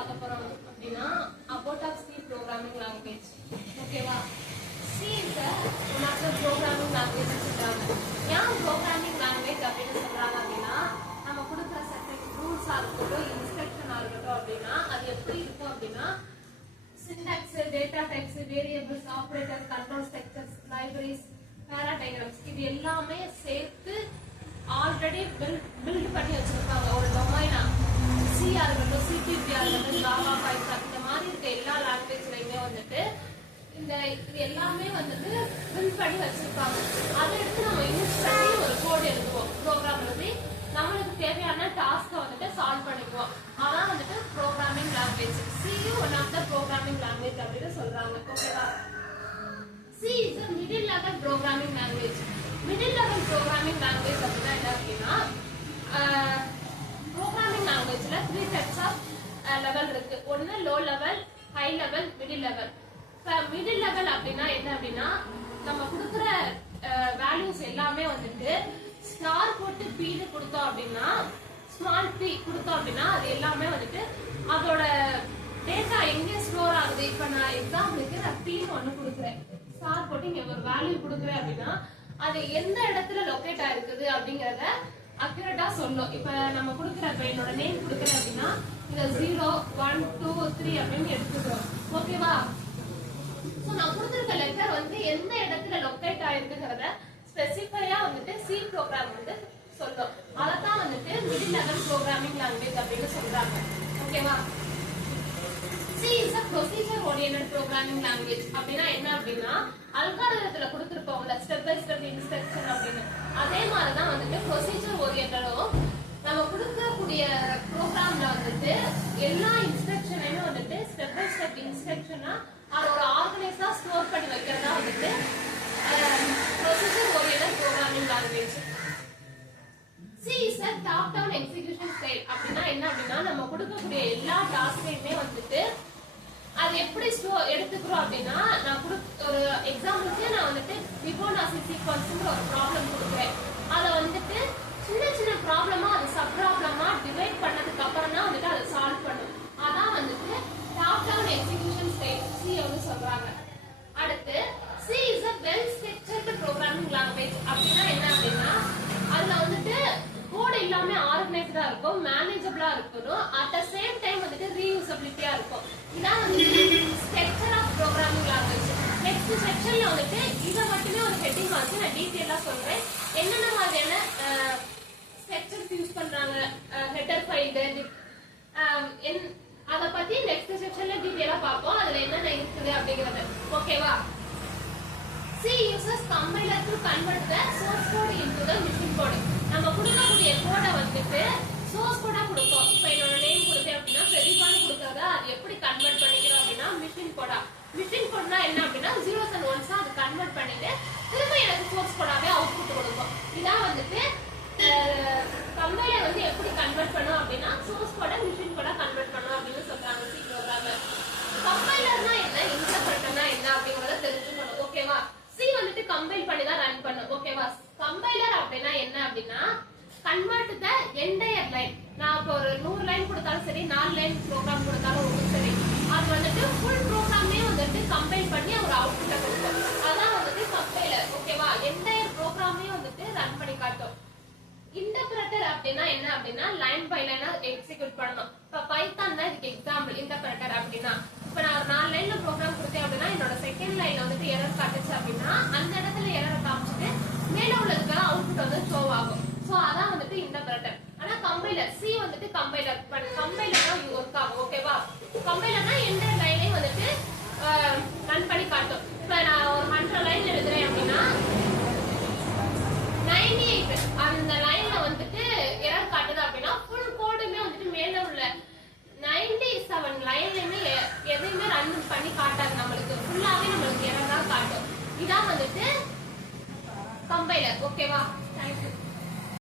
பார்க்க போறோம் அப்படின்னா about of C programming language. ஓகேவா? C is one of the programming language சொல்றாங்க. ஏன் programming language அப்படின்னு சொல்றாங்க அப்படின்னா நம்ம கொடுக்குற certain rules ஆ இருக்கட்டும் இன்ஸ்ட்ரக்ஷன் ஆ இருக்கட்டும் அப்படின்னா அது எப்படி இருக்கும் அப்படின்னா syntax, data types, variables, operators, control structures, libraries, paradigms இது எல்லாமே சேர்த்து ஆல்ரெடி பில்ட் பண்ணி வச்சிருக்காங்க ஒரு டொமைனா. C ஆ இருக்கட்டும், CPP ஆ இருக்கட்டும், ஜாவா, பைத்தான் இந்த மாதிரி இருக்க எல்லா லாங்குவேஜ்லயுமே வந்துட்டு இந்த இது எல்லாமே வந்துட்டு பில்ட் பண்ணி வச்சிருக்காங்க. அதை எடுத்து நம்ம யூஸ் பண்ணி ஒரு கோட் எழுதுவோம், ப்ரோக்ராம் எழுதி நம்மளுக்கு தேவையான டாஸ்கை வந்துட்டு சால்வ் பண்ணிக்குவோம். அதான் வந்துட்டு programming language. C one of the programming language அப்படின்னு சொல்றாங்க. ஓகேவா? C is a middle level programming language. Middle level programming language அப்படின்னா என்ன அப்படின்னா ப்ரோக்ராமிங் லாங்குவேஜ்ல 3 types of level இருக்கு. ஒன்னு low level, high level, middle level. Middle level அப்படின்னா என்ன அப்படின்னா நம்ம கொடுக்குற வேல்யூஸ் எல்லாமே வந்துட்டு ஸ்டார் போட்டு பீடு கொடுத்தோம் அப்படின்னா ஸ்மால் பி கொடுத்தோம் அப்படின்னா அது எல்லாமே வந்துட்டு அதோட டேட்டா எங்க ஸ்டோர் ஆகுது. இப்ப நான் எக்ஸாம்பிளுக்கு நான் பீன்னு ஒண்ணு கொடுக்குறேன், ஸ்டார் போட்டு இங்க ஒரு வேல்யூ கொடுக்குறேன் அப்படின்னா அது எந்த இடத்துல லொகேட் ஆயிருக்குது அப்படிங்கறத அக்யூரேட்டா சொல்லும். இப்ப நம்ம கொடுக்குற என்னோட நேம் கொடுக்குறேன் அப்படின்னா இத 0, 1, 2, 3 அப்படின்னு எடுத்துக்கிறோம். ஓகேவா? சோ நான் கொடுத்திருக்க லெட்டர் வந்து எந்த இடத்துல லொகேட் ஆயிருக்குங்கறத ஸ்பெசிஃபையா வந்துட்டு C ப்ரோக்ராம் வந்து சொல்லும். அதத்தான் வந்துட்டு மிடில் லெவல் ப்ரோக்ராமிங் லாங்குவேஜ் அப்படின்னு சொல்றாங்க. ஓகேவா? C is a procedure oriented programming language. அப்படினா என்ன அப்படினா அல்காரிதத்துல கொடுத்திருப்போம்ல ஸ்டெப் பை ஸ்டெப் இன்ஸ்ட்ரக்ஷன் அப்படினு அதே மாதிரி தான் வந்துட்டு procedure orientedம் நம்ம கொடுக்கக்கூடிய ப்ரோக்ராம்ல வந்துட்டு எல்லா இன்ஸ்ட்ரக்ஷனையும் வந்துட்டு ஸ்டெப் பை ஸ்டெப் இன்ஸ்ட்ரக்ஷனா அதோட ஆர்கனைஸா ஸ்டோர் பண்ணி வைக்கிறதா வந்துட்டு procedure oriented programming language. C is a top down execution style. அப்படினா என்ன அப்படினா நம்ம கொடுக்கக்கூடிய எல்லா டாஸ்கையுமே வந்துட்டு அது எப்படி எடுத்துக்கிறோம் அப்படின்னா நான் ஒரு எக்ஸாம்பிளுக்கு நான் வந்துட்டு ஃபிபோனாச்சி சீக்வென்ஸ்ங்கிற ஒரு ப்ராப்ளம் கொடுக்குறேன். அதை வந்துட்டு சின்ன சின்ன ப்ராப்ளமா அது சப் ப்ராப்ளமா டிவைட் பண்ணதுக்கு அப்புறம் தான் வந்துட்டு அதை சால்வ் பண்ணும். அதான் வந்துட்டு top down execution style C வந்து சொல்றாங்க. அடுத்து C is a well structured programming language. அப்படின்னா என்ன அப்படின்னா அதுல வந்துட்டு கோட் எல்லாமே ஆர்கனைஸ்டா இருக்கும், மேனேஜபிளா இருக்கணும், அட் த சேம் டைம் வந்துட்டு ரீயூசபிலிட்டியா இருக்கும். இதான் வந்துட்டு structure of programming language. Next செக்ஷன்ல வந்துட்டு இதை மட்டுமே ஒரு ஹெட்டிங் வச்சு நான் டீடைலா சொல்றேன். என்னென்ன மாதிரியான ஸ்ட்ரக்சர்ஸ் யூஸ் பண்றாங்க, ஹெடர் ஃபைல் அத பத்தி நெக்ஸ்ட் செக்ஷன்ல டீடைலா பார்ப்போம். அதுல என்னென்ன இருக்குது அப்படிங்கறது. ஓகேவா? C uses compiler to convert the source code into the machine code. நம்ம கொடுக்கக்கூடிய கோட வந்துட்டு சோர்ஸ் கோடா கொடுப்போம். இப்போ என்னோட நேம் கொடுத்தேன் அப்படின்னா பெரிபான்னு கொடுக்கறத அது எப்படி கன்வெர்ட் பண்ணிக்கிறோம் அப்படின்னா மிஷின் கோடா. மிஷின் கோட்னா என்ன அப்படின்னா 0s and 1s அது கன்வெர்ட் பண்ணிட்டு திரும்ப எனக்கு சோர்ஸ் கோடாவே அவுட்புட் கொடுக்கும். இதான் வந்துட்டு கம்பைலர் வந்து எப்படி கன்வெர்ட் பண்ணும் அப்படின்னா சோர்ஸ் கோடா மிஷின் கோடா கன்வெர்ட் பண்ணும் அப்படின்னு சொல்றாங்க C ப்ரோக்ராமர். கம்பைலர்னா என்ன, இன்டர்பிரட்டர்னா என்ன அப்படிங்கறத தெரிஞ்சுக்கணும். ஓகேவா? C வந்துட்டு கம்பைல் பண்ணி தான் ரன் பண்ணும். ஓகேவா? கம்பைலர் அப்படின்னா என்ன அப்படின்னா கன்வெர்ட் த என்டையர் லைன். நான் இப்போ ஒரு 100 லைன் கொடுத்தாலும் சரி, 4 லைன் ப்ரோக்ராம் கொடுத்தாலும் சரி, அது வந்துட்டு ஃபுல் ப்ரோக்ராமே வந்துட்டு கம்பைல் பண்ணி ஒரு அவுட்புட்டை கொடுக்கும். அதான் வந்துட்டு கம்பைலர். ஓகேவா? என்டையர் ப்ரோக்ராமே வந்துட்டு ரன் பண்ணி காட்டும். இன்டர்பிரட்டர் அப்படின்னா என்ன அப்படின்னா லைன் பை லைனா எக்ஸிக்யூட் பண்ணணும். இப்ப பைத்தான் தான் இதுக்கு எக்ஸாம்பிள் இன்டர்பிரட்டர் அப்படின்னா இப்ப நான் ஒரு 4 லைன்ல ப்ரோக்ராம் கொடுத்தேன் அப்படின்னா என்னோட செகண்ட் லைன்ல வந்துட்டு எரர் காட்டுச்சு அப்படின்னா அந்த இடத்துல எரர் காமிச்சிட்டு மேல உள்ளதுக்கு அவுட்புட் வந்து ஷோ ஆகும். சோ அதான் வந்துட்டு இன்டர்பிரட்டர். ஆனா கம்பைலர் C வந்துட்டு கம்பைலர் தான் ஒர்க் ஆகும். ஓகேவா? கம்பைலர்னா எந்த லைனையும் வந்துட்டு ரன் பண்ணி காட்டும். இப்ப நான் ஒரு 100 லைன் எழுதுறேன் அப்படின்னா 98 அந்த லைன்ல வந்துட்டு எரர் காட்டுது அப்படின்னா ஃபுல் கோடுமே வந்துட்டு மேல உள்ள 97 லைன்லயுமே எதையுமே ரன் பண்ணி காட்டாது, நம்மளுக்கு ஃபுல்லாவே நம்மளுக்கு எரர் தான் காட்டும். இதான் வந்துட்டு கம்பைலர். ஓகேவா? தேங்க்யூ.